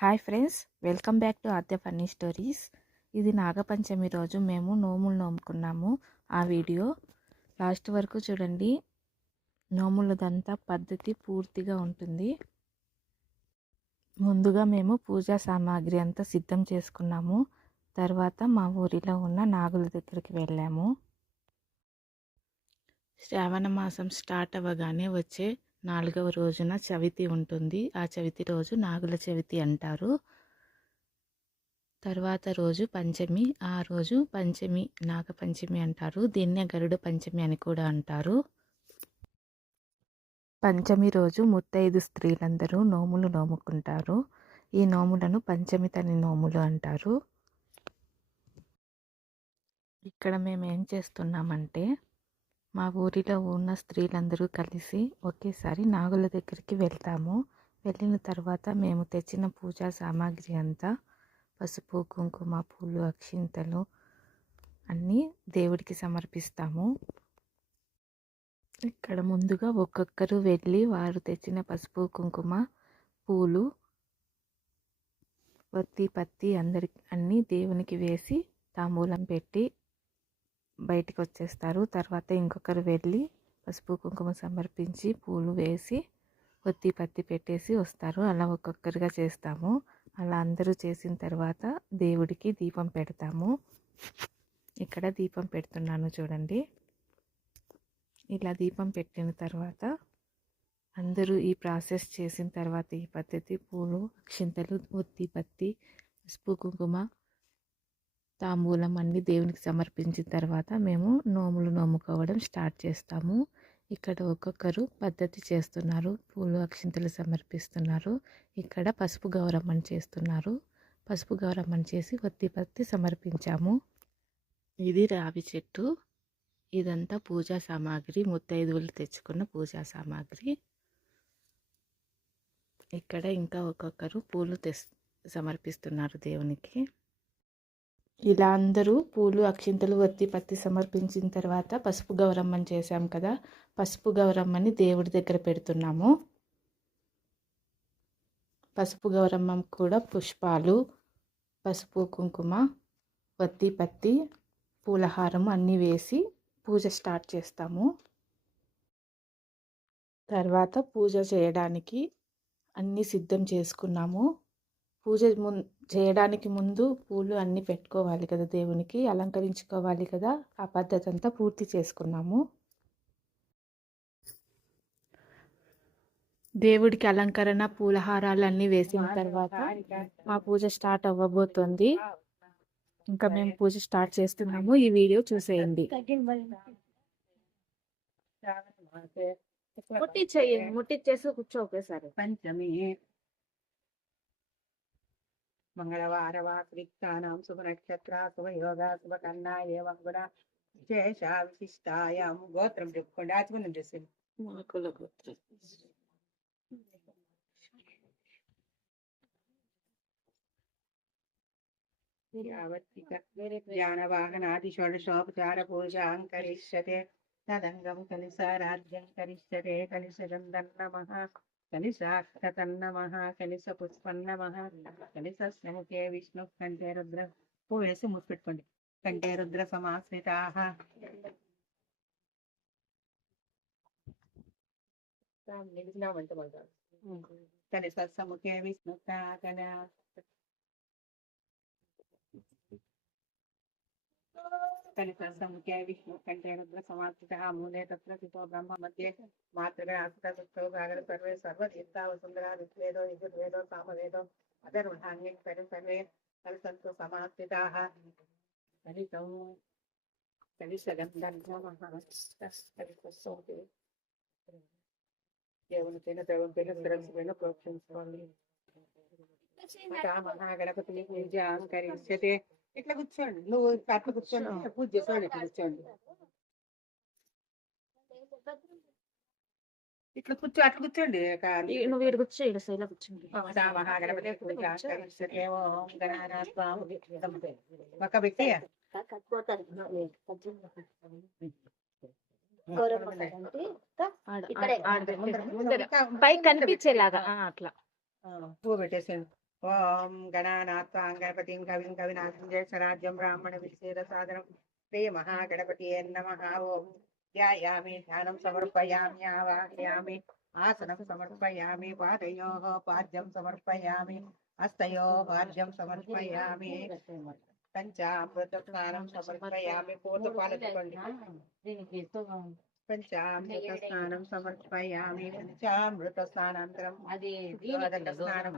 Hi friends welcome back to Aadya funny stories. ఇది నాగపంచమి రోజు మేము నోములు నోముకున్నాము ఆ వీడియో. లాస్ట్ వరకు చూడండి. నోములదంతా పద్ధతి పూర్తిగా ఉంటుంది. ముందుగా మేము పూజా సామాగ్రి అంతా సిద్ధం చేసుకున్నాము. తర్వాత మా ఊరిలో ఉన్న నాగుల దగ్గరికి వెళ్ళాము. శ్రావణ మాసం స్టార్ట్ అవ్వగానే వచ్చే నాలుగవ రోజున చవితి ఉంటుంది. ఆ చవితి రోజు నాగుల చవితి అంటారు. తర్వాత రోజు పంచమి ఆ రోజు పంచమి నాగపంచమి అంటారు. దీన్నే గరుడ పంచమి అని కూడా అంటారు. పంచమి రోజు ముత్తైదు స్త్రీలందరూ నోములు నోముకుంటారు. ఈ నోములను పంచమి తని నోములు అంటారు. ఇక్కడ మేము ఏం చేస్తున్నామంటే మా ఊరిలో ఉన్న స్త్రీలందరూ కలిసి ఒకేసారి నాగుల దగ్గరికి వెళ్తాము. వెళ్ళిన తర్వాత మేము తెచ్చిన పూజా సామాగ్రి అంతా పసుపు కుంకుమ పూలు అక్షింతలు అన్నీ దేవుడికి సమర్పిస్తాము. ఇక్కడ ముందుగా ఒక్కొక్కరు వెళ్ళి వారు తెచ్చిన పసుపు కుంకుమ పూలు వత్తి పత్తి అందరి అన్నీ దేవునికి వేసి తాంబూలం పెట్టి బయటికి వచ్చేస్తారు తర్వాత ఇంకొకరు వెళ్ళి పసుపు కుంకుమ సమర్పించి పూలు వేసి ఒత్తి పత్తి పెట్టేసి వస్తారు. అలా ఒక్కొక్కరిగా చేస్తాము. అలా అందరూ చేసిన తర్వాత దేవుడికి దీపం పెడతాము. ఇక్కడ దీపం పెడుతున్నాను చూడండి. ఇలా దీపం పెట్టిన తర్వాత అందరూ ఈ ప్రాసెస్ చేసిన తర్వాత ఈ పద్ధతి పూలు అక్షింతలు ఒత్తి పత్తి పసుపు కుంకుమ తాంబూలం అన్ని దేవునికి సమర్పించిన తర్వాత మేము నోములు నోముకోవడం స్టార్ట్ చేస్తాము. ఇక్కడ ఒక్కొక్కరు పద్ధతి చేస్తున్నారు. పూలు అక్షింతలు సమర్పిస్తున్నారు. ఇక్కడ పసుపు గౌరమ్మని చేస్తున్నారు. పసుపు గౌరమ్మని చేసి ఒత్తి పత్తి సమర్పించాము. ఇది రావి చెట్టు. ఇదంతా పూజా సామాగ్రి. ముత్తైదువులు తెచ్చుకున్న పూజా సామాగ్రి. ఇక్కడ ఇంకా ఒక్కొక్కరు పూలు తెస్ సమర్పిస్తున్నారు దేవునికి. ఇలా అందరూ పూలు అక్షింతలు ఒత్తి పత్తి సమర్పించిన తర్వాత పసుపు గౌరమ్మని చేశాం కదా. పసుపు గౌరమ్మని దేవుడి దగ్గర పెడుతున్నాము. పసుపు గౌరమ్మం కూడా పుష్పాలు పసుపు కుంకుమ ఒత్తి పత్తి పూలహారం అన్నీ వేసి పూజ స్టార్ట్ చేస్తాము. తర్వాత పూజ చేయడానికి అన్నీ సిద్ధం చేసుకున్నాము. పూజ ము చేయడానికి ముందు పూలు అన్నీ పెట్టుకోవాలి కదా దేవునికి అలంకరించుకోవాలి కదా ఆ పద్ధతి అంతా పూర్తి చేసుకున్నాము. దేవుడికి అలంకరణ పూలహారాలు అన్నీ వేసిన తర్వాత మా పూజ స్టార్ట్ అవ్వబోతోంది. ఇంకా మేము పూజ స్టార్ట్ చేస్తున్నాము. ఈ వీడియో చూసేయండి. ముట్టిచ్చేయండి ముట్టిచ్చేసి కూర్చో ఒకేసారి. పంచమి. మంగళవారవాకృత్తానాం శుభ నక్షత్ర శుభ యోగ శుభ కన్నా ఏవం కూడా విశేష విశిష్టాయాం గోత్రం చెప్పుకోండి ఆచుకుని డ్రెస్ మాకుల గోత్రం జ్ఞానవాహనాది షోడశోపచార పూజాం కరిష్యతే తదంగం కలిసారాధ్యం కరిష్యతే కలిసగంధన్నమః కలిసాక్షతన్నమః కలిస పుష్పన్నమః కలిస సముఖే విష్ణు కంఠే రుద్ర పూ వేసి మూసి పెట్టుకోండి కంఠే రుద్ర సమాశ్రితాః కలిస సముఖే విష్ణు కల కలిసముఖ్య విష్ణు కంఠే రుద్ర సమాస్థితः మూలే తత్ర బ్రహ్మ మధ్యే మాతృగా అసుతో భాగర సర్వే సర్వతీర్థా వసుంధరా ఋగ్వేదో యజుర్వేదో సామవేదో అధర్వధాన్యం సర్వే సర్వే కలిసంతు సమాస్థితాः కలిసం కలిసగంధర్మోటి దేవుని పైన దేవం పైన శిరస్సు పైన ప్రోక్షించుకోండి మహాగణపతిని పూజ కరిష్యతే ఇట్లా కూర్చోండి? నువ్వు అట్లా కూర్చోండి పూజ చేసేవాళ్ళు ఇట్లా కూర్చోండి? ఇట్లా కూర్చో అట్లా కూర్చోండి. నువ్వు వీడు కూర్చో ఇక్కడ. సైలో కూర్చోండి ఒక వ్యక్తి పై కనిపించేలాగా అట్లా. పువ్వు పెట్టేసాను ఓం గణానాత్వాం గణపతిం కవిం కవినాథం బ్రాహ్మణ విశేష సాధనం శ్రీ మహాగణపతి నమ ఓం ధ్యాయామి ధ్యానం సమర్పయామి ఆవాహయామి ఆసనం సమర్పయామి పాదయో పాద్యం సమర్పయామి హస్తయో పాద్యం సమర్పయామి పంచామృత స్నానం సమర్పయామి పూర్తి పూతపాలకోండి పంచామృత స్నానం సమర్పయామి పంచామృత స్నానం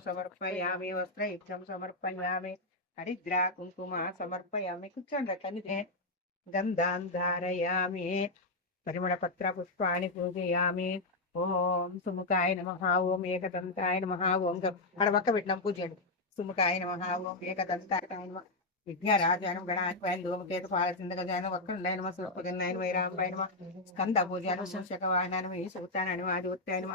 సమర్పయామి వస్త్రయుక్తం సమర్పయామి హరిద్రా కుంకుమ సమర్పయామి కూర్చోండి కనిదే గంధాన్ ధారయామి పరిమళపత్ర పుష్పాన్ని పూజయామి. ఓం సుముఖాయ నమ ఓం ఏకదంతాయ నమ ఓం ఆడ పక్క పెట్టినాం పూజండి సుముఖాయ నమ ఓం ఏకదంతాయ నమ. విఘ్నరాజానం గణాధిపాయన ధూమకేతు పాలసిందగజాన వక్రండాయ నమ సురపగన్నాయ స్కంద పూజాను శంశక వాహనాను ఈ సూతానాని ఆదివత్తాయ నమ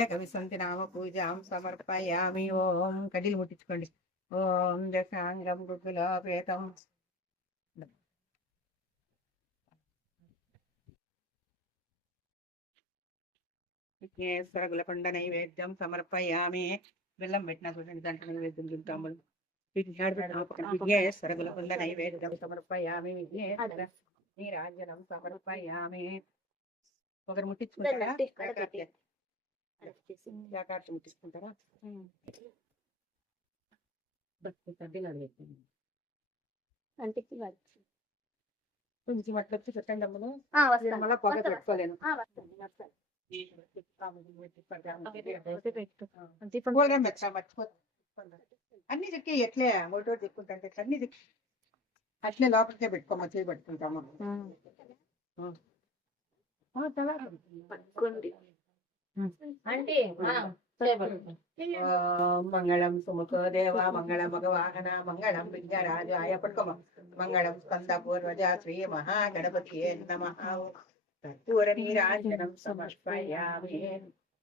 ఏక విసంతి నామ పూజాం సమర్పయామి. ఓం కడిలు ముట్టించుకోండి. ఓం దశాంగం మృదులోపేతం విఘ్నేశ్వర గులకొండ నైవేద్యం సమర్పయామి. బెల్లం పెట్టిన చూడండి దాంట్లో నైవేద్యం తింటాము విఘ్నేశ్వర గులకొండ నైవేద్యం సమర్పయామి ఒకరు ముట్టించుకుంటారా కొంచెం పెట్టండి అమ్మను మళ్ళీ పొగ పెట్టుకోలేను వస్తాను అన్ని చెక్కి ఎట్లే? ఒకటో చెక్కుంటే అన్ని చెక్కి. అట్లే లోపలికే పెట్టుకోమా చేయి పెట్టుకుంటాము? అంటే మంగళం సుముఖో దేవ మంగళ భగవాహన మంగళం విద్యారాజాయ పట్టుకోమ. మంగళం స్కంద పూర్వజ శ్రీ మహాగణపతి నమ. కర్పూర నీరాజనం సమర్పయామి.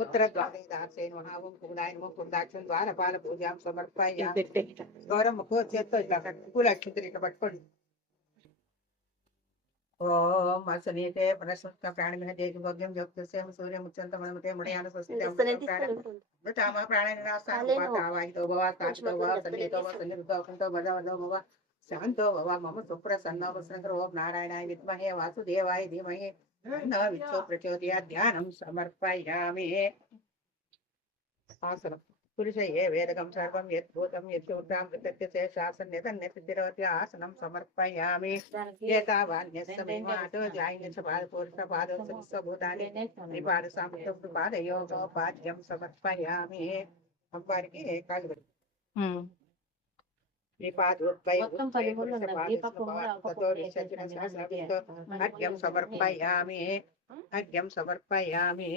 पुत्र द्वादयदासेन महावं कुगुणाय नमः कुंदाक्षं द्वारपाल पूजां समर्पयामि। गौरव मुखोच्चेत्त कुलाक्षत्रिक पटपण ओम असनीते मनसुक्त प्राणिभिः देशभोग्यं योक्तस्यं सूर्यमुच्चन्तमणमते मुडयान स्वस्तिं मृतामा प्राणिनासां वातावाहितो भवा ताक्षितो भवा सन्निहितो भवा सन्निरुद्धो अखण्डो भजवदो भवा शान्तो भवा मम सुप्रसन्नो वसन्तो ओम नारायणाय विद्महे वासुदेवाय धीमहि। అకుంతో భజ వదో భవ శాంతో భవ మమ సుప్రసన్న వసంతరో నారాయణాయ విద్మహే వాసుదేవాయ ధీమహి తన్నో విచ్చో ప్రచోదయాత్ ధ్యానం సమర్పయామి ఆసనం పురుష ఏ వేదకం మొత్తం పదిహేను ఉన్నాయి. దీపపు కూడా ఒక్కొక్కటి వేసేసాను. అర్ఘ్యం సమర్పయామి అర్ఘ్యం సమర్పయామి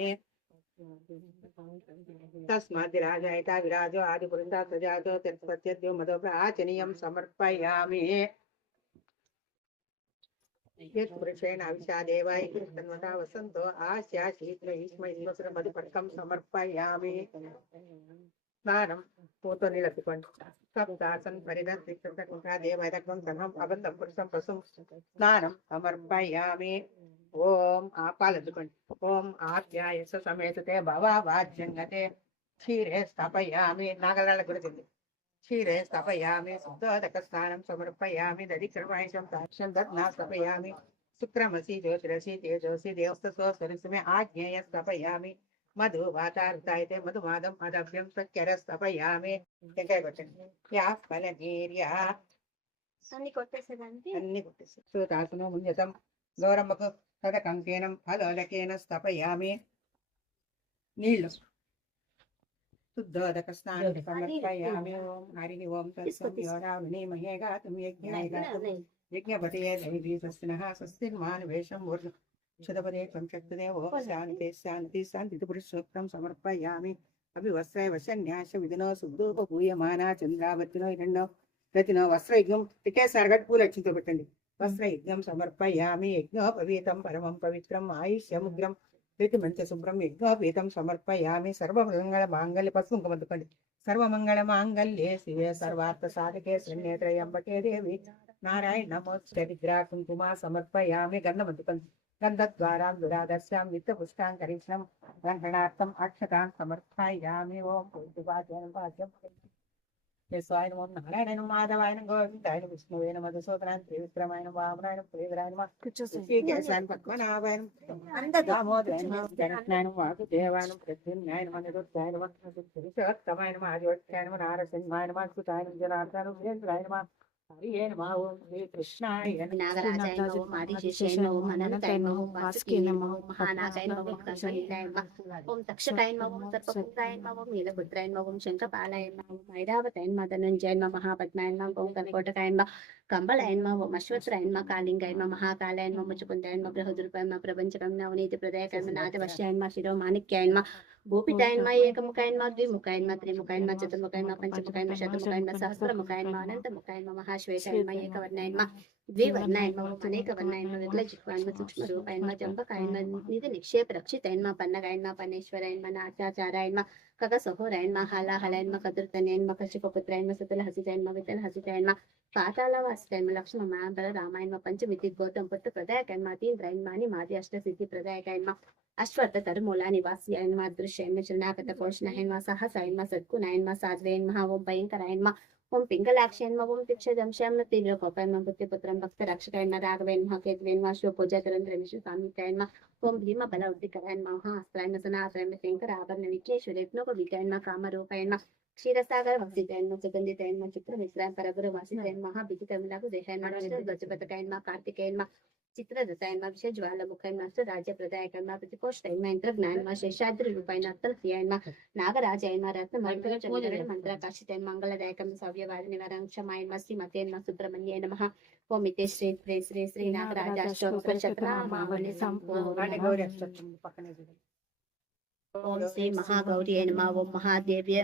తస్మాత్ విరాజాయత విరాజో ఆది పురుష సజాతో ప్రత్యద్యో మదో ప్రాచనీయం సమర్పయామి యత్పురుషేణ అవిషాదేవాయ కృష్ణన్వతా వసంతో ఆస్యా శీఘ్ర ఈశ్మ ఈశ్వర మధుపర్కం సమర్పయామి స్నానం పూతో నిలపికోండి సప్తాసన్ పరిదర్శిక్ష దేవైరకం ధనం అబంధం పురుషం పశుం స్నానం సమర్పయామి. ఓం ఆపాలదుకోండి ఓం ఆప్యాయస సమేతతే భవ వాజ్యంగతే క్షీరే స్థాపయామి. నాగరాళ్ళ గురించి క్షీరే స్థాపయామి. శుద్ధోదక స్నానం సమర్పయామి. దధిక్రమాయశం సాక్ష్యం దత్నా స్థాపయామి. శుక్రమసి జ్యోతిరసి తేజోసి దేవస్థో సరస్మే ఆజ్ఞేయ స్థాపయామి. మధు వాతారుతాయితే మధుమాదం మదభ్యం సఖ్యర స్థాపయామి టెంకాయ కొట్టండి? యా ఫలనీర్యా అన్ని కొట్టేసేదానికి? అన్ని కొట్టేసి. సూతాసనం ముంజతం గౌరమ్మకు సదకంకేనం ఫలోదకేన స్థాపయామి నీళ్ళు. శుద్ధోదక స్నానం సమర్పయామి. ఓం హరి ఓం తత్సం యోరావణి మహే గాతుం యజ్ఞాయ గాతుం యజ్ఞపతే దైవీ స్వస్తినః స్వస్తిర్మానువేషం ఊర్జ త్వం శక్తిదేవో శాంతి శాంతి శాంతి పురుషోక్తం సమర్పయామి అభివస్త్రాయ వశన్యాస విధినో శుద్ధోపూయమానా చంద్రావర్తినో రెండో ప్రతినో వస్త్రయజ్ఞం పెట్టేసారు గట్టి పూలు అక్షింతో పెట్టండి వస్త్రయజ్ఞం సమర్పయామి యజ్ఞోపవీతం పరమం పవిత్రం ఆయుష్యముగ్రం ప్రతి మంచి శుభ్రం యజ్ఞోపవీతం సమర్పయామి సర్వమంగళ మాంగళ్య పసుపు కుంకుమద్దుకోండి సర్వమంగళ మాంగళ్యే శివే సర్వార్థ సాధకే శ్రీనేత్రయంబకే దేవి నారాయణ నమోస్తరిద్రా కుంకుమ సమర్పయామి గంధమద్దుకోండి గంధద్వారాం దురాదర్శాం విత్త పుష్టాంకరిష్ణం గ్రహణార్థం అక్షతాం సమర్పయామి ఓం పూర్తిపాద్యం పాద్యం యస్వాయ నమో నారాయణ మాధవాయన గోవిందాయన విష్ణువేన మధుసూదనాయన త్రివిక్రమాయన వామనాయన ప్రియరాయన శ్రీకేశాయన పద్మనాభాయన దామోదరాయన జనజ్ఞానం వాసుదేవాయన ప్రద్యుమ్నాయన మనిరుద్ధాయన పురుషోత్తమాయన ఆదివత్యాయన నారసింహాయన అచ్యుతాయన జనార్దన వీరేంద్రాయన హరియే నమః. ఓం శ్రీ కృష్ణాయ నాగరాజాయ నమో. ఆదిశేషాయ నమో. అనంతాయ నమో. వాసుకి నమో. మహానాగాయ నమో. కర్మణిలాయ నమః. ఓం తక్షకాయ నమో. సర్పపుత్రాయ నమో. నీలపుత్రాయ నమో. శంఖపాలాయ నమో. ఐరావతాయ నమో. ధనంజయ నమో. మహాపద్మాయ నమో. ఓం కర్కోటకాయ నమో. కంబళాయ నమో ఓం అశ్వత్రాయ నమో కాళింగాయ నమో మహాకాలాయ నమో ముచుకుందాయ ప్రపంచకం నవనీతి ప్రదాయకాయ నమో శిరో మాణిక్యాయ నమో భూపితాయ నమో ఏకముఖాయ నమో ద్విముఖాయ నమో త్రిముఖాయ నమో చతుర్ముఖాయ నమో పంచముఖాయ నమో శతముఖాయ నమో సహస్రముఖాయ నమో అనంతముఖాయ నమో నిధి నిక్షేప రక్షితాయ పన్నగాయన్మ పన్నగాయ నాచాచారాయన్మ పన్నేశ్వరాయ నమో నాచాచారాయ నమో కగ సహోరాయ నమో హాలాహలాయ నమో కదుర్తనయ నమో కశ్యపపుత్రాయ నమో సుతుల హసితాయ నమో వితల హసితాయ నమో పాతాళవాసితాయ నమో లక్ష్మణ మహాబల రామాయ నమో పంచమితి గౌతమ పుత్ర ప్రదాయకాయ నమో అతీంద్రాయ నమో అని మాది అష్ట సిద్ధి ప్రదాయకాయ నమో అశ్వత్థ తరుమూల నివాసి ఆయన మా దృశ్య శరణాగత పోషణ హైన్మా సహసాయ మా సద్గుణాయ మా సాధ్వయ మహా ఓం భయంకరాయ మా ఓం పింగళాక్షయ మా ఓం తిక్షదంశాం తీవ్ర కోపాయ మా పుత్రపుత్రం భక్త రక్షకాయ మా రాఘవేన్ మహా కేతవేన్ మా శివ పూజ తరంత్ర విష్ణు సామికాయ మా ఓం భీమ బల ఉద్దికరాయ మా మహా అస్త్రాయ మా సనాశ్రయ మా శంకర ఆభరణ విఘ్నేశ్వర యజ్ఞోప వికాయ మా కామరూపాయ మా క్షీరసాగర భక్తితాయ మా సుగంధితాయ మా చిత్ర మిశ్రాయ మా కార్తికేయ మా చిత్రదతాయన్మ విషయ జ్వాలముఖైన రాజ్య ప్రదాయకైన ప్రతికోష్టైన ఇంద్రజ్ఞానమ శేషాద్రి రూపాయన అత్తలసియైన నాగరాజైన రత్న మంత్ర మంత్రకాశితైన మంగళదాయకం సవ్యవాది నివరంక్షమాయన శ్రీమతేన్మ సుబ్రహ్మణ్య నమ ఓమితే శ్రీ శ్రీ శ్రీ శ్రీ నాగరాజాష్టోత్తరశతనామావళి సంపూర్ణ గౌరీ అష్టోత్తరం పక్కనే చూడండి ఓం శ్రీ మహాగౌరి నమ ఓం మహాదేవ్య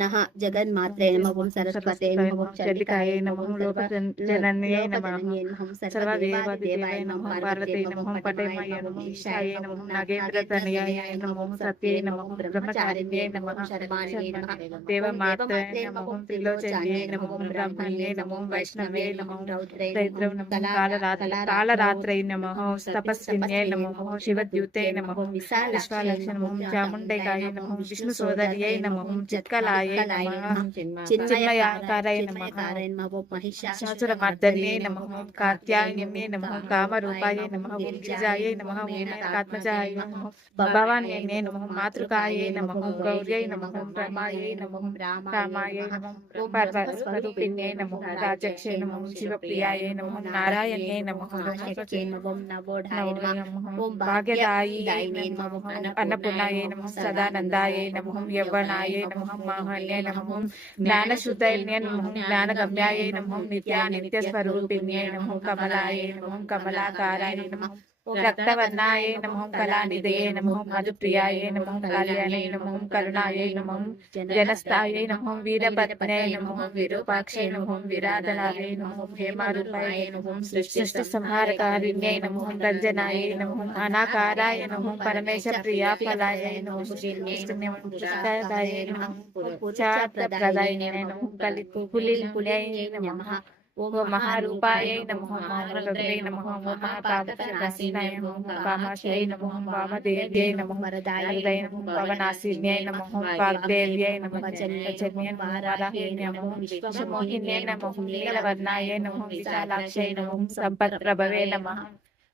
నః జగన్మాత్రే నమ ఓం సరస్వతే నమ ఓం చండికాయ నమ ఓం లోక జనన్యై నమః లోకజనన్యై నమః సర్వదేవాదిదేవాయ నమః పార్వతీ నమః పటేమాయ నమః ఈశాయ నమః నాగేంద్రతనయాయ నమః సత్యై నమః బ్రహ్మచారిణ్యై నమః శర్వాణ్యై నమః దేవమాత్రే నమః త్రిలోచన్యై నమః బ్రహ్మణ్యై నమః వైష్ణవే నమః దైద్రవ నమః కాలరాత్రి కాళరాత్రై నమః తపస్విన్యై నమః శివద్యూతే నమః విశ్వాలక్ష నమః చాముండైకాయ నమః విష్ణు సోదర్యై నమః చిత్కలాయై నమః చిన్మయాకారాయ నమః శాసురమర్దన్యై నమః కార్త్యాయన్యై నమః కామరూపాయై నమః ఓం గిరిజాయై నమః ఓం ఏకనాథాత్మజాయ నమః భవాన్యై నమః మాతృకాయై నమః గౌర్యై నమః రమాయై నమః రామాయై నమః పర్వస్వరూపిణ్యై నమః రాజక్షై నమః శివప్రియాయై నమః నారాయణ్యై నమః ఓం భాగ్యదాయై నమః అన్నపూర్ణాయై నమః సదానందాయై నమః యవ్వనాయై నమః మాహల్యై నమః జ్ఞానశుద్ధైన్యై నమః జ్ఞానగమ్యాయై నమః స్వరూపిణ్యై నమః కమలాయ నమః కమలాకారాయ నమః రక్తవర్ణాయై నమః కళానిధయై నమః మధుప్రియాయై నమః కళ్యాణై నమః కరుణాయై నమః జనస్థాయై నమః వీరపత్న్యై నమః విరూపాక్షై నమః విరాధనాయై నమః హేమారూపాయై నమః సృష్టి సంహారకారిణ్యై నమః రంజనాయై నమః అనాకారాయ నమః పరమేశ ప్రియాఫలాయై నమః పుష్టాదాయై నమః పూజాప్రదాయై నమః కలిపు పులిపులై నమః ఓం మహారూపాయై నమః మహారుద్రై నమః మహాకామశనాయ నమః కామాక్షై నమః వామదేవ్యై నమః వరదాయై నమః పవనాశిన్యై నమః వాగ్దేవ్యై నమః చన్యై నమః వారాహ్యై నమః విశ్వమోహిన్యై నమః నీలవర్ణాయై నమః విశాలాక్షై నమః సంపత్ప్రభవే నమః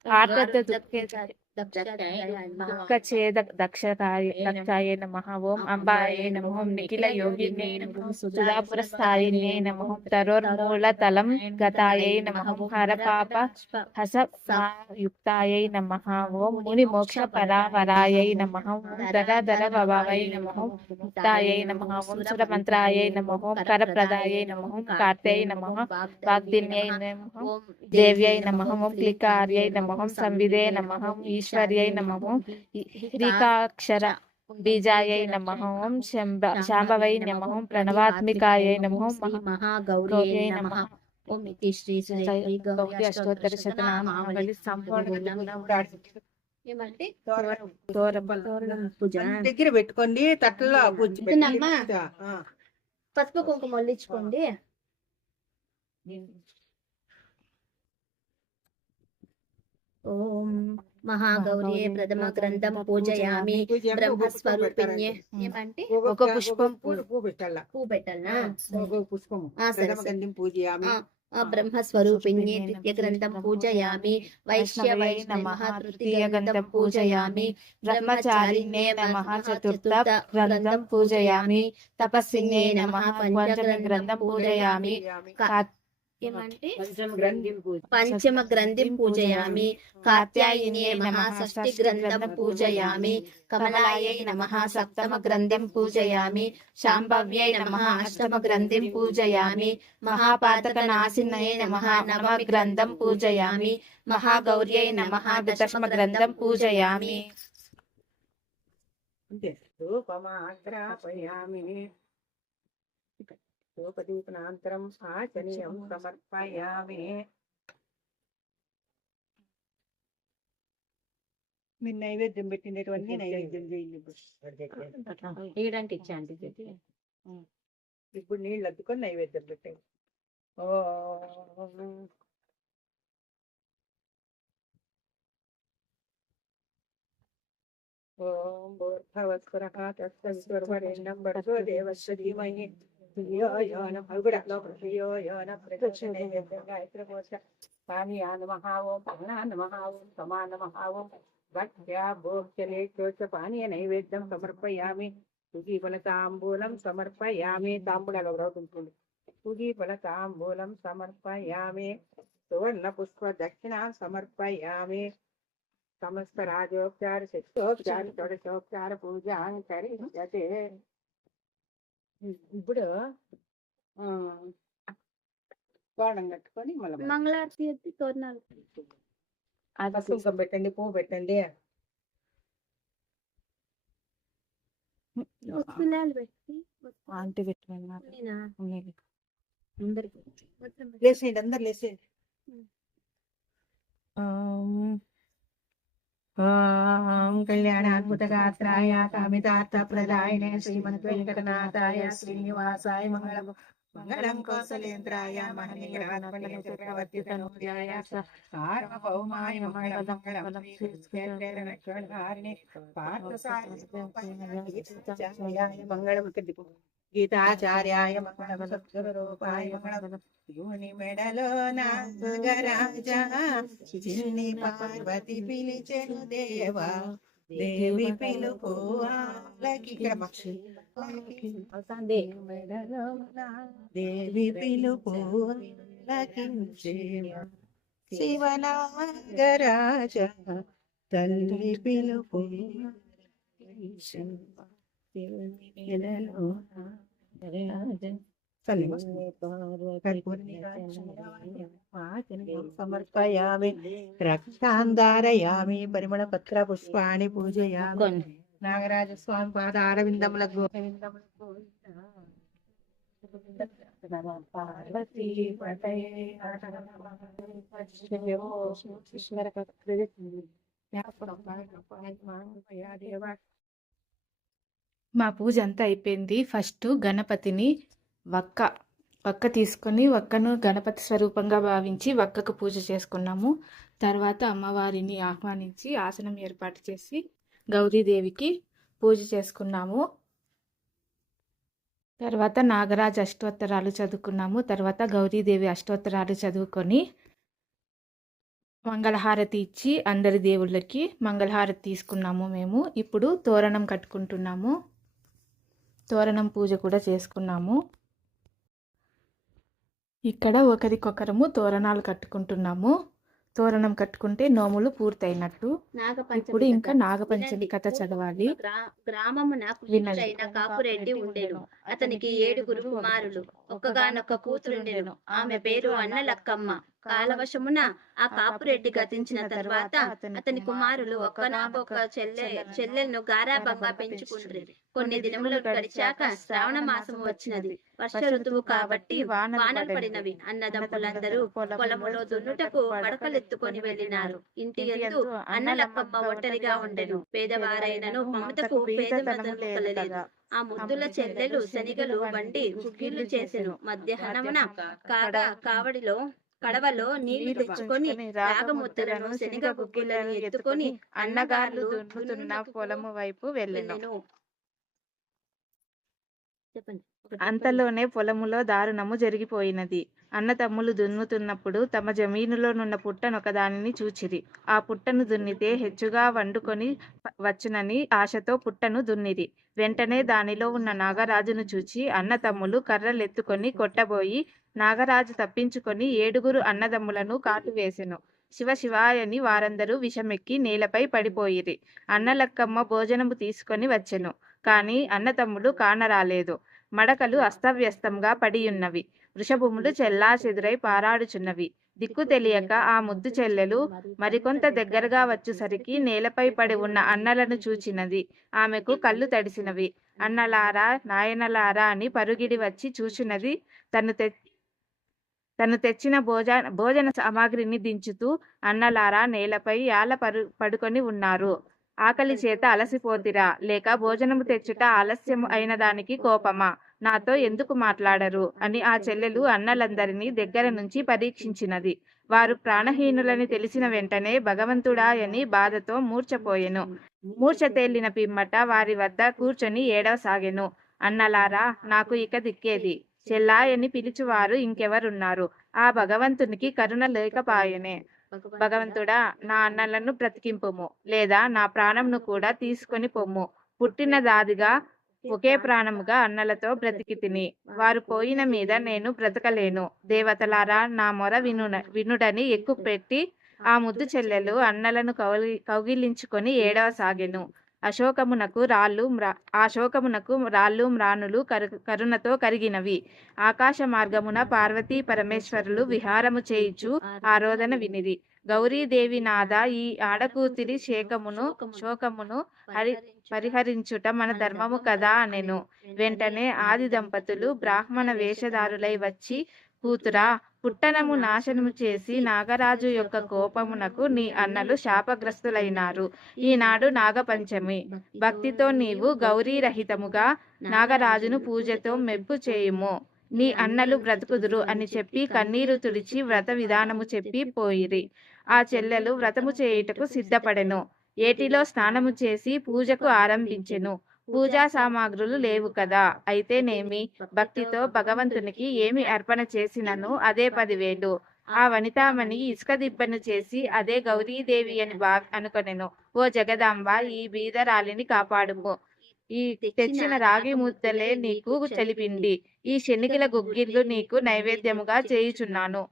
ఆర్ద్ర దుఃఖే దుఃఖఛేద దక్షకాయ దక్షాయ నమః ఓం అంబాయై నమః నిఖిల యోగిన్యై నమః సుధాపురస్థాయిన్యై నమః తరోర్మూలతలం గతాయై నమః హరపాప హస యుక్తాయై నమః ఓం ముని మోక్ష పరావరాయై నమః ముక్తాయై ఓం సురమంత్రాయై నమః కరప్రదాయై నమః కార్తేయ నమః వాగ్దిన్యై నమః దేవ్యై నమః ఓం క్లికార్యై నమః సంవిదే నమః ఈశ్వర్యై నమః. హ్రీకాక్షర బీజాయై నమః. ఓం శంభ శాంభవై నమః. ఓం ప్రణవాత్మికాయై నమః. ఓం మహాగౌర్యై నమః. ఓం ఇతి శ్రీ శ్రీ శ్రీ గౌరీ గౌరీ అష్టోత్తర శతనామావళి. సంపూర్ణ దగ్గర పెట్టుకోండి. తట్టలో. పసుపు కుంకుమ వల్లించుకోండి ఓం మహాగౌరీ ప్రథమ గ్రంథం పూజయామి బ్రహ్మస్వరూపిణ్యే. ఏమంటే ఒక పుష్పం పువ్వు పెట్టాల పువ్వు పెట్టాలనా పుష్పం పూజయామి. బ్రహ్మస్వరూపిణ్యే ద్వితీయ గ్రంథం పూజయామి. వైశ్య నమః తృతీయ గ్రంథం పూజయామి. బ్రహ్మచారిణే నమః చతుర్థ గ్రంథం పూజయామి. తపస్వినే నమః పంచమ గ్రంథం పూజయామి. ఏమంటే పంచమ గ్రంథిం పూజయామి. కాత్యాయనే నమః షష్ఠి గ్రంథం పూజయామి. కమలాయై నమః సప్తమ గ్రంథం పూజయామి. శాంభవ్యై నమః అష్టమ గ్రంథం పూజయామి. మహాపాతక నాశినయే నమః నవమ గ్రంథం పూజయామి. మహాగౌర్యై నమః దశమ గ్రంథం పూజయామి. ధూపదీపనాంతరం ఆచనీయం సమర్పయామి మీరు నైవేద్యం పెట్టినటువంటి నైవేద్యం చేయండి. వేయడానికి ఇచ్చాండి ఇప్పుడు నీళ్ళు అద్దుకొని నైవేద్యం పెట్టండి. ఓ. ఓం భూర్భవస్వరః తస్సవితుర్వరేణ్యం భర్గో దేవస్య ధీమహి. ధియో యో న భగుడ ధియో యో న ప్రచోదయాత్ పానీయా నమః ఓం ప్రాణా నమః ఓం సమా నమః ఓం భక్త్యా భోక్చరే చోచ పానీయ నైవేద్యం సమర్పయామి సుగీఫల తాంబూలం సమర్పయామి తాంబూలాలు ఒకటి ఉంటుంది సుగీఫల తాంబూలం సమర్పయామి సువర్ణ పుష్ప దక్షిణ సమర్పయామి సమస్త రాజోపచార శక్తోపచార షోడశోపచార పూజ కరిష్యతే ఇప్పుడు కట్టుకొని మళ్ళీ మంగళారతి ఎత్తి తోరణాలు పసుపు పెట్టండి పువ్వు పెట్టండి. ఆంటీ? అందరికి. పెట్టి. లేసేయండి అందరు లేసేయండి. ॐ कल्याणाद्भुतगात्राय कामितार्थप्रदायिने श्रीमद्वेङ्कटनाथाय श्रीनिवासाय मंगल मंगल कौसलेन्द्राय मंगल सार्वभौमाय मंगल पार्थसारय गीताचार्याय मङ्गलं सद्गुरूपाय శివుని మెడలో నాగరాజ చిన్ని పార్వతి పిలిచెను దేవా దేవి పిలుపు దేవి పిలుపు. శివనాగరాజ తల్లి పిలుపు. శివుని మెడలో నాగరాజ సమర్పయామి రక్తాంధారయామి పరిమళ పత్ర పుష్పాణి పూజయామి. నాగరాజ స్వామి పార్వతీ పటయే మా పూజ అంతా అయిపోయింది. ఫస్ట్ గణపతిని వక్క వక్క తీసుకొని వక్కను గణపతి స్వరూపంగా భావించి వక్కకు పూజ చేసుకున్నాము. తర్వాత అమ్మవారిని ఆహ్వానించి ఆసనం ఏర్పాటు చేసి గౌరీదేవికి పూజ చేసుకున్నాము. తర్వాత నాగరాజ అష్టోత్తరాలు చదువుకున్నాము. తర్వాత గౌరీదేవి అష్టోత్తరాలు చదువుకొని మంగళహారతి ఇచ్చి అందరి దేవుళ్ళకి మంగళహారతి తీసుకున్నాము మేము. ఇప్పుడు తోరణం కట్టుకుంటున్నాము. తోరణం పూజ కూడా చేసుకున్నాము. ఇక్కడ ఒకరికొకరము తోరణాలు కట్టుకుంటున్నాము. తోరణం కట్టుకుంటే నోములు పూర్తయినట్టు. ఇప్పుడు ఇంకా. నాగపంచమి. కథ చదవాలి. గ్రామమున కాపురెడ్డి ఉండెను. అతనికి ఏడుగురు కుమారులు. ఒక్కగానొక్క కూతురుండెను. ఆమె పేరు అన్నలక్కమ్మ. కాలవశమున ఆ కాపురెడ్డి గతించిన తర్వాత అతని కుమారులు ఒకనాకొక చెల్లె చెల్లెలను గారాబంగా పెంచుకుండ్రి. కొన్ని దినములు గడిచాక శ్రావణ మాసము వచ్చినది. వర్ష ఋతువు కాబట్టి వానలు పడినవి. అన్నదమ్ములందరూ పొలములో దున్నుటకు పడకలెత్తుకొని వెళ్ళినారు. ఇంటి ఎందు అన్నలక్కమ్మ ఒంటరిగా ఉండెను. పేదవారైనను మమతకు కలలేదు. ఆ ముద్దుల చెల్లెలు శనిగలు వండి గుగ్గిళ్ళు చేసెను. మధ్యాహ్నమున కాగా కావడిలో కడవలో నీళ్ళు తెచ్చుకొని రాగముద్దలను శనగ గుగ్గిలను ఎత్తుకొని అన్నగారు దున్నుతున్న పొలము వైపు వెళ్ళెను. అంతలోనే పొలములో దారుణము జరిగిపోయినది. అన్నతమ్ములు దున్నుతున్నప్పుడు తమ జమీనులోనున్న పుట్టనొక దానిని చూచిరి. ఆ పుట్టను దున్నితే హెచ్చుగా వండుకొని వచ్చునని ఆశతో పుట్టను దున్నిరి. వెంటనే దానిలో ఉన్న నాగరాజును చూచి అన్నతమ్ములు కర్రలెత్తుకొని కొట్టబోయి నాగరాజు తప్పించుకొని ఏడుగురు అన్నదమ్ములను కాటువేసెను శివ శివాయని వారందరూ విషమెక్కి నేలపై పడిపోయిరి. అన్నలక్కమ్మ భోజనము తీసుకొని వచ్చెను. కాని అన్నతమ్ములు కానరాలేదు. మడకలు అస్తవ్యస్తంగా పడియున్నవి. వృషభములు చెల్లాచెదురై పారాడుచున్నవి. దిక్కు తెలియక ఆ ముద్దు చెల్లెలు మరికొంత దగ్గరగా వచ్చేసరికి నేలపై పడి ఉన్న అన్నలను చూచినది. ఆమెకు కళ్ళు తడిసినవి. అన్నలారా నాయనలారా అని పరుగిడి వచ్చి చూచినది తను తె తను తెచ్చిన భోజ భోజన సామాగ్రిని దించుతూ అన్నలారా నేలపై యాల పరు పడుకొని ఉన్నారు. ఆకలి చేత అలసిపోతిరా లేక భోజనము తెచ్చుట ఆలస్యం అయిన దానికి కోపమా? నాతో ఎందుకు మాట్లాడరు? అని ఆ చెల్లెలు అన్నలందరినీ దగ్గర నుంచి పరీక్షించినది. వారు ప్రాణహీనులని తెలిసిన వెంటనే భగవంతుడాయని బాధతో మూర్చపోయెను మూర్ఛ తేలిన పిమ్మట వారి వద్ద కూర్చొని ఏడవసాగెను. అన్నలారా నాకు ఇక దిక్కేది. చెల్లాయని పిలుచువారు ఇంకెవరున్నారు? ఆ భగవంతునికి కరుణ లేకపాయెనే. భగవంతుడా నా అన్నలను బ్రతికింపుము లేదా నా ప్రాణంను కూడా తీసుకొని పొమ్ము. పుట్టిన దాదిగా ఒకే ప్రాణముగా అన్నలతో బ్రతికి తిని వారు పోయిన మీద నేను బ్రతకలేను. దేవతలారా నా మొర విను వినుడని ఎక్కువ పెట్టి ఆ ముద్దు చెల్లెలు అన్నలను కౌగి కౌగిలించుకొని ఏడవసాగెను. అశోకమునకు రాళ్ళు మ్రా ఆ శోకమునకు రాళ్ళు మ్రాణులు కరు కరుణతో కరిగినవి. ఆకాశ మార్గమున పార్వతీ పరమేశ్వరులు విహారము చేయుచు ఆరోధన వినిది గౌరీదేవి నాద ఈ ఆడకూతిరి శేకమును శోకమును హరి పరిహరించుట మన ధర్మము కదా అనెను. వెంటనే ఆది దంపతులు బ్రాహ్మణ వేషధారులై వచ్చి కూతురా పుట్టనము నాశనము చేసి నాగరాజు యొక్క కోపమునకు నీ అన్నలు శాపగ్రస్తులైనారు. ఈనాడు నాగపంచమి. భక్తితో నీవు గౌరీ రహితముగా నాగరాజును పూజతో మెప్పు చేయుము. నీ అన్నలు బ్రతుకుదురు అని చెప్పి కన్నీరు తుడిచి వ్రత విధానము చెప్పి పోయిరి. ఆ చెల్లెలు వ్రతము చేయుటకు సిద్ధపడెను. ఏటిలో స్నానము చేసి పూజకు ఆరంభించెను. పూజా సామాగ్రులు లేవు కదా. అయితేనేమి భక్తితో భగవంతునికి ఏమి అర్పణ చేసినను అదే పదివేలు ఆ వనితామణి ఇసుక దిబ్బను చేసి అదే గౌరీదేవి అని బా అనుకొనెను. ఓ జగదాంబ ఈ బీదరాలిని కాపాడుము. ఈ తెచ్చిన రాగి ముద్దలే నీకు చెలిపిండి ఈ శనిగిల గుగ్గిళ్ళు నీకు నైవేద్యముగా చేయుచున్నాను.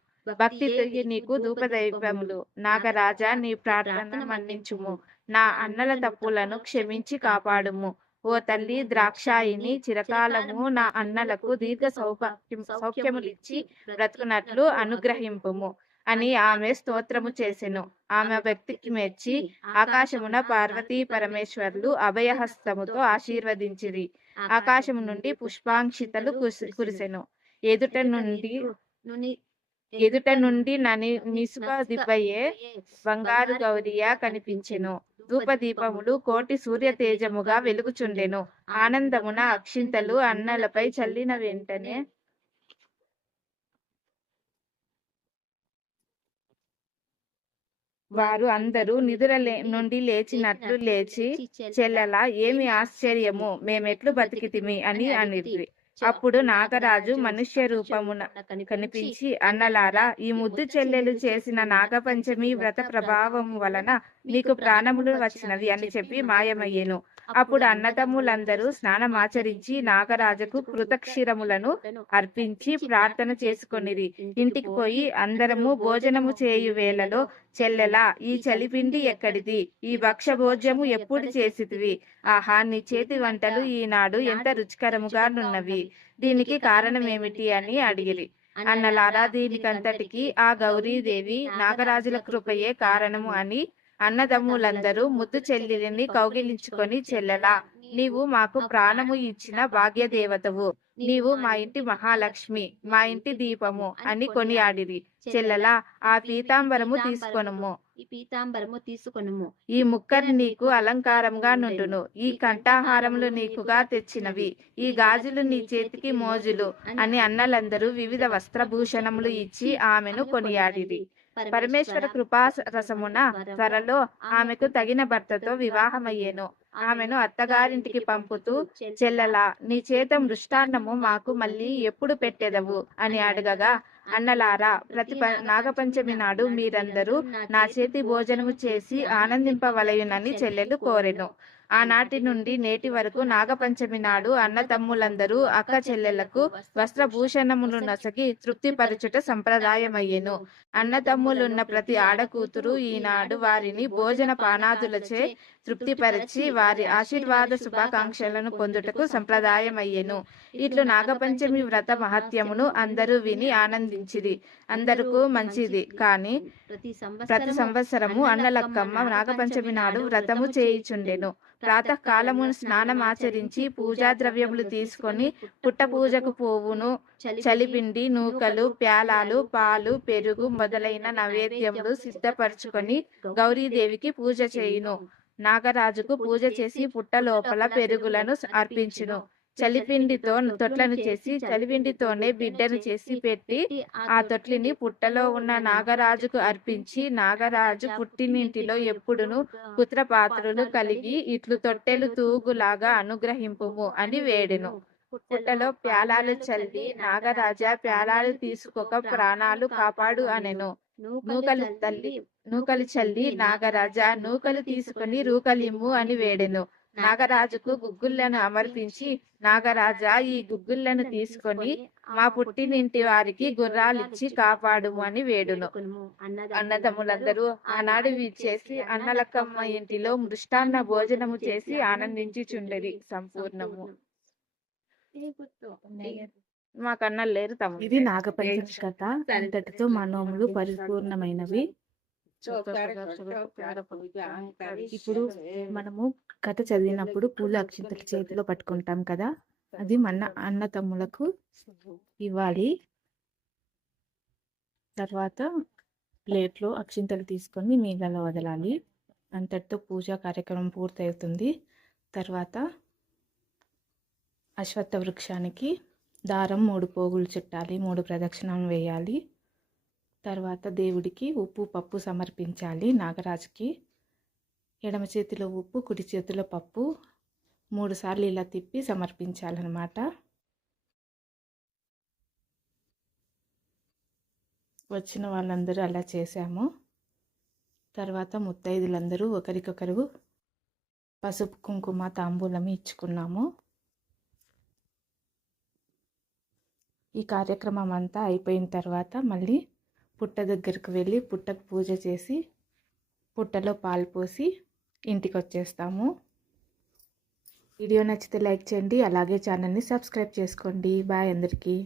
భక్తి నీకు ధూపదైవములు. నాగరాజా నీ ప్రార్థన మన్నించుము. నా అన్నల తప్పులను క్షమించి కాపాడుము. ఓ తల్లి ద్రాక్షాయిని చిరకాలము నా అన్నలకు దీర్ఘ సౌభాగ్యం సౌఖ్యములిచ్చి బ్రతుకున్నట్లు అనుగ్రహింపుము అని ఆమె స్తోత్రము చేసెను. ఆమె భక్తికి మెచ్చి ఆకాశమున పార్వతీ పరమేశ్వరులు అభయహస్తముతో ఆశీర్వదించిరి. ఆకాశము నుండి పుష్పాంక్షితలు కురిసె- కురిసెను. ఎదుట నుండి నుని ఎదుట నుండి నని నిసుక దిబ్బయే బంగారు గౌరియా కనిపించెను. ధూపదీపములు కోటి సూర్య తేజముగా వెలుగుచుండెను. ఆనందమున అక్షింతలు అన్నలపై చల్లిన వెంటనే వారు అందరూ నిదుర నుండి లేచినట్లు లేచి చెల్లెలా ఏమి ఆశ్చర్యము? మేమెట్లు బతికితిమి అని అనిర్రి అప్పుడు నాగరాజు మనుష్య రూపమున కనిపించి అన్నలారా ఈ ముద్దు చెల్లెలు చేసిన నాగపంచమి వ్రత ప్రభావము వలన మీకు ప్రాణములు వచ్చినవి అని చెప్పి మాయమయ్యెను. అప్పుడు అన్నదమ్ములందరూ స్నానమాచరించి నాగరాజుకు కృతక్షిరములను అర్పించి ప్రార్థన చేసుకొనిరి. ఇంటికి పోయి అందరము భోజనము చేయు వేళలో చెల్లెలా ఈ చలిపిండి ఎక్కడిది? ఈ భక్ష భోజ్యము ఎప్పుడు చేసితివి? ఆహా నీ చేతి వంటలు ఈనాడు ఎంత రుచికరముగా నున్నవి? దీనికి కారణమేమిటి అని అడిగిరి. అన్నలారా దీనికంతటికి ఆ గౌరీదేవి నాగరాజుల కృపయే కారణము అని అన్నదమ్ములందరూ ముద్దు చెల్లెలిని కౌగిలించుకొని చెల్లెలా నీవు మాకు ప్రాణము ఇచ్చిన భాగ్యదేవతవు నీవు మా ఇంటి మహాలక్ష్మి మా ఇంటి దీపము అని కొనియాడిరి. చెల్లెలా ఆ పీతాంబరము తీసుకొనుము. ఈ పీతాంబరము తీసుకొనుము. ఈ ముక్కరు నీకు అలంకారంగా నుండును. ఈ కంఠాహారములు నీకుగా తెచ్చినవి. ఈ గాజులు నీ చేతికి మోజులు అని అన్నలందరూ వివిధ వస్త్రభూషణములు ఇచ్చి ఆమెను కొనియాడిరి. పరమేశ్వర కృపా రసమున త్వరలో ఆమెకు తగిన భర్తతో వివాహమయ్యేను. ఆమెను అత్తగారింటికి పంపుతూ చెల్లెలా నీ చేత మృష్టాన్నము మాకు మళ్ళీ ఎప్పుడు పెట్టెదవు అని అడగగా అన్నలారా ప్రతి నాగపంచమి నాడు మీరందరూ నా చేతి భోజనము చేసి ఆనందింపవలయునని చెల్లెలు కోరెను. ఆనాటి నుండి నేటి వరకు నాగపంచమి నాడు అన్నతమ్ములందరూ అక్క చెల్లెలకు వస్త్రభూషణములు నొసగి తృప్తిపరచుట సంప్రదాయమయ్యెను. అన్నతమ్ములున్న ప్రతి ఆడకూతురు ఈనాడు వారిని భోజన పానాదులచే తృప్తిపరిచి వారి ఆశీర్వాద శుభాకాంక్షలను పొందుటకు సంప్రదాయమయ్యెను. ఇట్లు నాగపంచమి వ్రత మహత్యమును అందరూ విని ఆనందించిరి. అందరకు మంచిది. కానీ ప్రతి సంవత్సరము అన్నలక్కమ్మ నాగపంచమి నాడు వ్రతము చేయుచుండెను. ప్రాతకాలమును స్నానమాచరించి పూజా ద్రవ్యములు తీసుకొని పుట్ట పూజకు పోవును. చలిపిండి నూకలు ప్యాలాలు పాలు పెరుగు మొదలైన నైవేద్యములు సిద్ధపరచుకొని గౌరీదేవికి పూజ చేయును. నాగరాజుకు పూజ చేసి పుట్ట లోపల పెరుగులను అర్పించును. చలిపిండితో తొట్లను చేసి చలిపిండితోనే బిడ్డను చేసి పెట్టి ఆ తొట్లిని పుట్టలో ఉన్న నాగరాజుకు అర్పించి నాగరాజు పుట్టినింటిలో ఎప్పుడును పుత్రపాత్రులు కలిగి ఇట్లు తొట్టెలు తూగులాగా అనుగ్రహింపుము అని వేడెను. పుట్టలో ప్యాలాలు చల్లి నాగరాజా ప్యాలాలు తీసుకోక ప్రాణాలు కాపాడు అనెను. నూకలు తల్లి నూకలు చల్లి నాగరాజా నూకలు తీసుకొని రూకలిమ్ము అని వేడెను. నాగరాజుకు గుగ్గుళ్ళను అమర్పించి నాగరాజా ఈ గుగ్గుళ్ళను తీసుకొని మా పుట్టినింటి వారికి గుర్రాలిచ్చి కాపాడుము అని వేడును. అన్నదమ్ములందరూ ఆనాడు విచ్చేసి అన్నలక్కమ్మ ఇంటిలో మృష్టాన్న భోజనము చేసి ఆనందించి చుండరి సంపూర్ణము. మా మాకన్నా లేరు తమ ఇది నాగపంచమి కథ. అంతటితో మనోములు పరిపూర్ణమైనవి. ఇప్పుడు మనము కథ చదివినప్పుడు పూల అక్షింతలు చేతిలో పట్టుకుంటాం కదా? అది మన అన్న తమ్ములకు ఇవ్వాలి. తర్వాత ప్లేట్లో అక్షింతలు తీసుకొని నీళ్ళలో వదలాలి. అంతటితో పూజా కార్యక్రమం పూర్తవుతుంది. తర్వాత అశ్వత్థ వృక్షానికి దారం మూడు పోగులు చుట్టాలి. మూడు ప్రదక్షిణం వేయాలి. తర్వాత దేవుడికి ఉప్పు పప్పు సమర్పించాలి. నాగరాజుకి ఎడమ చేతిలో ఉప్పు కుడి చేతిలో పప్పు మూడుసార్లు ఇలా తిప్పి సమర్పించాలన్నమాట. వచ్చిన వాళ్ళందరూ అలా చేశాము. తర్వాత ముత్తైదులందరూ ఒకరికొకరు పసుపు కుంకుమ తాంబూలం ఇచ్చుకున్నాము. ఈ కార్యక్రమం అంతా అయిపోయిన తర్వాత మళ్ళీ పుట్ట దగ్గరకు వెళ్ళి పుట్టకు పూజ చేసి పుట్టలో పాలు పోసి ఇంటికి వచ్చేస్తాము. వీడియో నచ్చితే లైక్ చేయండి అలాగే ఛానల్ని సబ్స్క్రైబ్ చేసుకోండి. బాయ్ అందరికీ.